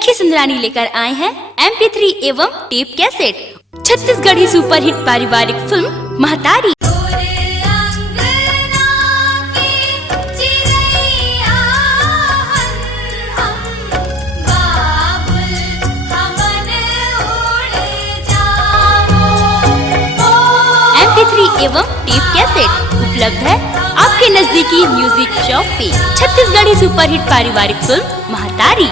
लक्की सुंदरानी लेकर आए हैं MP3 एवं टेप कैसेट छत्तीसगढ़ी सुपरहिट पारिवारिक फिल्म महतारी। MP3 एवं टेप कैसेट उपलब्ध है आपके नजदीकी म्यूजिक शॉप पे। छत्तीसगढ़ी सुपरहिट पारिवारिक फिल्म महतारी।